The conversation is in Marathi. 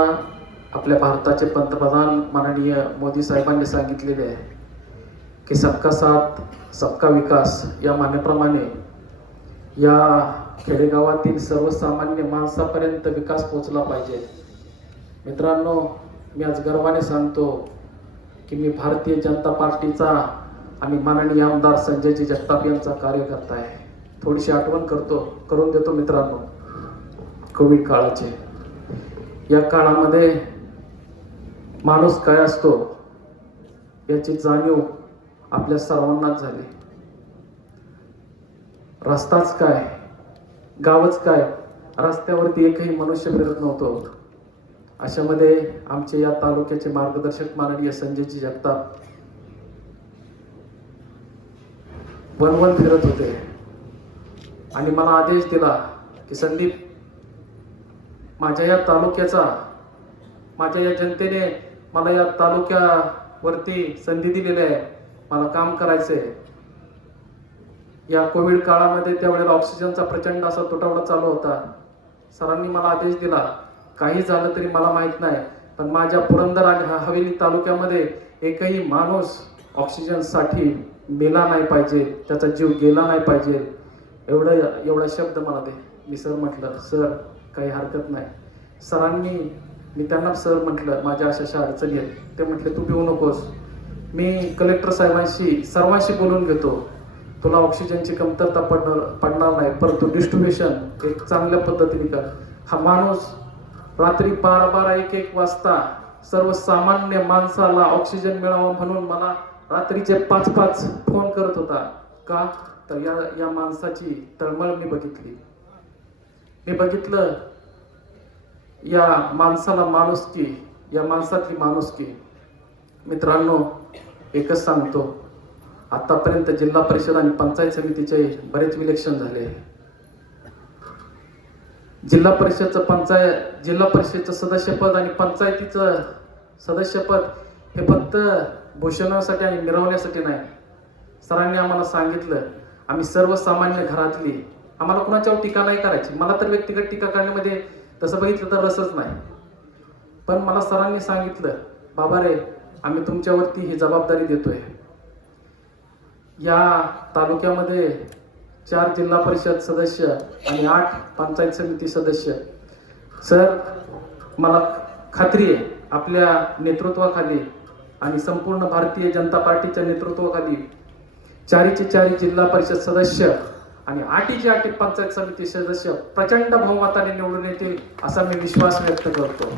आपल्या भारताचे पंतप्रधान माननीय मोदी साहेबांनी सांगितलेले आहे की सबका साथ सबका विकास या मान्यप्रमाणे या खेडेगावातील सर्वसामान्य माणसापर्यंत विकास पोहोचला पाहिजे. मित्रांनो, मी आज गर्वाने सांगतो की मी भारतीय जनता पार्टीचा आणि माननीय आमदार संजयजी जगताप यांचा कार्यकर्ता आहे. थोडीशी आठवण करून देतो मित्रांनो. कोविड काळाचे या काळामध्ये माणूस काय असतो याची जाणीव आपल्या सर्वांनाच झाली. रस्ताच काय, गावच काय, रस्त्यावरती एकही मनुष्य फिरत नव्हतं. अशामध्ये आमचे या तालुक्याचे मार्गदर्शक माननीय संजयजी जगताप वन फिरत होते आणि मला आदेश दिला की संदीप, माझ्या या तालुक्याचा, माझ्या या जनतेने मला या तालुक्यावरती संधी दिलेली आहे, मला काम करायचंय. या कोविड काळामध्ये त्यावेळेला ऑक्सिजनचा प्रचंड असा तुटवडा चालू होता. सरांनी मला आदेश दिला, काही झालं तरी मला माहित नाही, पण माझ्या पुरंदर आणि हवेली तालुक्यामध्ये एकही माणूस ऑक्सिजनसाठी मेला नाही पाहिजे, त्याचा जीव गेला नाही पाहिजे, एवढा शब्द मला दे. मी सर म्हटलं, सर काही हरकत नाही. सरांनी, मी त्यांना सर म्हटलं, माझ्या अशा अडचणी आहेत. ते म्हटले तू भिवू नकोस, मी कलेक्टर साहेबांशी सर्वांशी बोलून घेतो, तुला ऑक्सिजनची कमतरता पडणार नाही, परंतु डिस्ट्रीब्युशन एक चांगल्या पद्धतीने कर. हा माणूस रात्री 12-1 वाजता सर्वसामान्य माणसाला ऑक्सिजन मिळावा म्हणून मला रात्रीचे 5 फोन करत होता. का तर या माणसाची तळमळ मी बघितली. मी बघितलं या माणसाला माणुसकी, या माणसातली माणुसकी. मित्रांनो, एकच सांगतो, आतापर्यंत जिल्हा परिषद आणि पंचायत समितीचे बरेच इलेक्शन झाले. जिल्हा परिषदचं सदस्यपद आणि पंचायतीचं सदस्यपद हे फक्त भूषणासाठी आणि मिरवण्यासाठी नाही. सरांनी आम्हाला सांगितलं, आम्ही सर्वसामान्य घरातली, आम्हाला कुणाच्यावर टीका नाही करायची. मला तर व्यक्तिगत टीका करण्यामध्ये तसं बघितलं तर रसच नाही. पण मला सरांनी सांगितलं, बाबा रे, आम्ही तुमच्यावरती ही जबाबदारी देतोय. या तालुक्यामध्ये 4 जिल्हा परिषद सदस्य आणि 8 पंचायत समिती सदस्य. सर, मला खात्री आहे आपल्या नेतृत्वाखाली आणि संपूर्ण भारतीय जनता पार्टीच्या नेतृत्वाखाली 4 जिल्हा परिषद सदस्य आणि 8 पंचायत समिती सदस्य प्रचंड बहुमताने निवडून येतील असा मी विश्वास व्यक्त करतो.